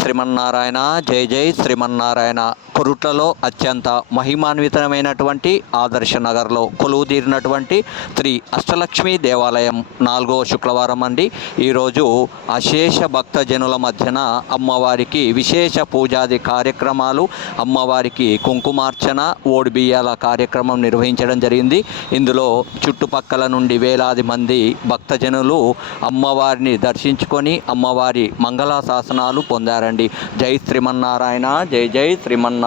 శ్రీమన్నారాయణ. జై జై శ్రీమన్నారాయణ. కొరుట్లలో అత్యంత మహిమాన్వితమైనటువంటి ఆదర్శ నగర్లో కొలువుదీరినటువంటి శ్రీ అష్టలక్ష్మి దేవాలయం నాలుగో శుక్రవారం అండి. ఈరోజు అశేష భక్తజనుల మధ్యన అమ్మవారికి విశేష పూజాది కార్యక్రమాలు అమ్మవారికి కుంకుమార్చన ఓడిబియ్యాల కార్యక్రమం నిర్వహించడం జరిగింది. ఇందులో చుట్టుపక్కల నుండి వేలాది మంది భక్తజనులు అమ్మవారిని దర్శించుకొని అమ్మవారి మంగళ శాసనాలు పొందారండి. జై శ్రీమన్నారాయణ జై జై శ్రీమన్నారాయణ.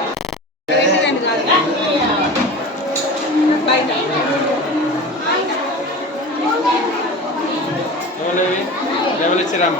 ఎవరివి ఎవరు ఇచ్చిరమ్మ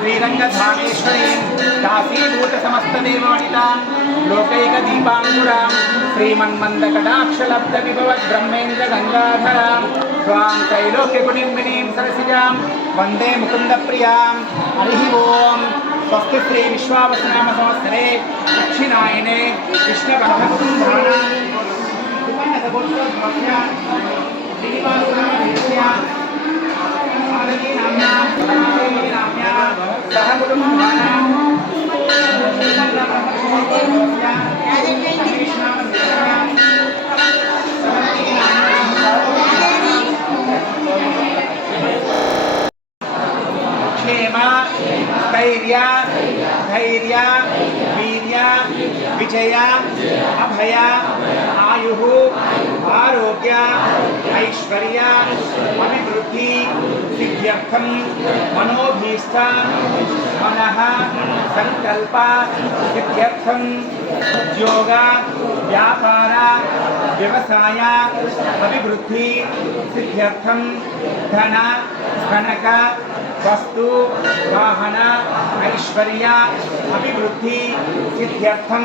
శ్రీరంగధామేశ్వరీం లోకైక దీపాంగురాం శ్రీమన్మందకటాక్షలబ్ధ విభవద్ బ్రహ్మేంద్ర గంగాధరాం विद्वान् त्रैलोक्यगुणिं सरसिजां वन्दे मुकुन्दप्रियां हरिः ओम् स्वस्ति श्री विश्वावसनामसंवत्सरे दक्षिणायने विष्णवः क्षेम धैर्य धैर्य, वीर्य, विजय, अभय, आयु, आरोग्य, ऐश्वर्य, अभिवृद्धि, सिद्ध्यर्थ मनोभीस्थ मन, संकल्प, सिद्ध्यर्थ, उद्योग, व्यापार, व्यवसाय, अभिवृद्धि, सिद्ध्यर्थ, धन, धनक వస్తు వాహన ఐశ్వర్య అభివృద్ధి సిద్ధ్యర్థం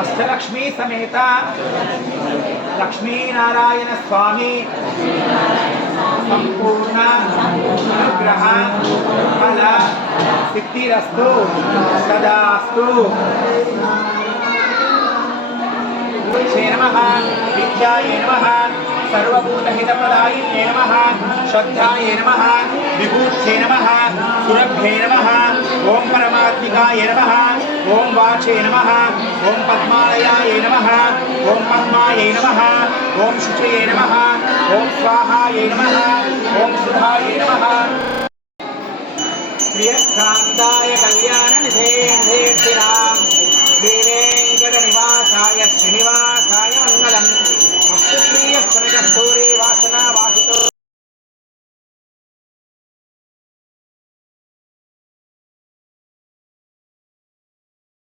అష్టలక్ష్మీ సమేత లక్ష్మీనారాయణ స్వామి సంపూర్ణ అనుగ్రహ ఫల సిద్ధిరస్తు సదాస్తు నమ విద్యాయ నమ సర్వభూతహితప్రదాయిన్యే నమ శ్రద్ధాయ నమ విభూత్యే నమ సురభ్యే నమ ఓం పరమాత్మికాయ నమ ఓం వాచే నమ ఓం పద్మాలయాయ నమ ఓం పద్మాయ నమ ఓం శుచయే నమ ఓం స్వాహాయ నమ ఓం సుధాయ నమ ప్రియకాంతాయ కళ్యాణ నిధే నిధేర్తినా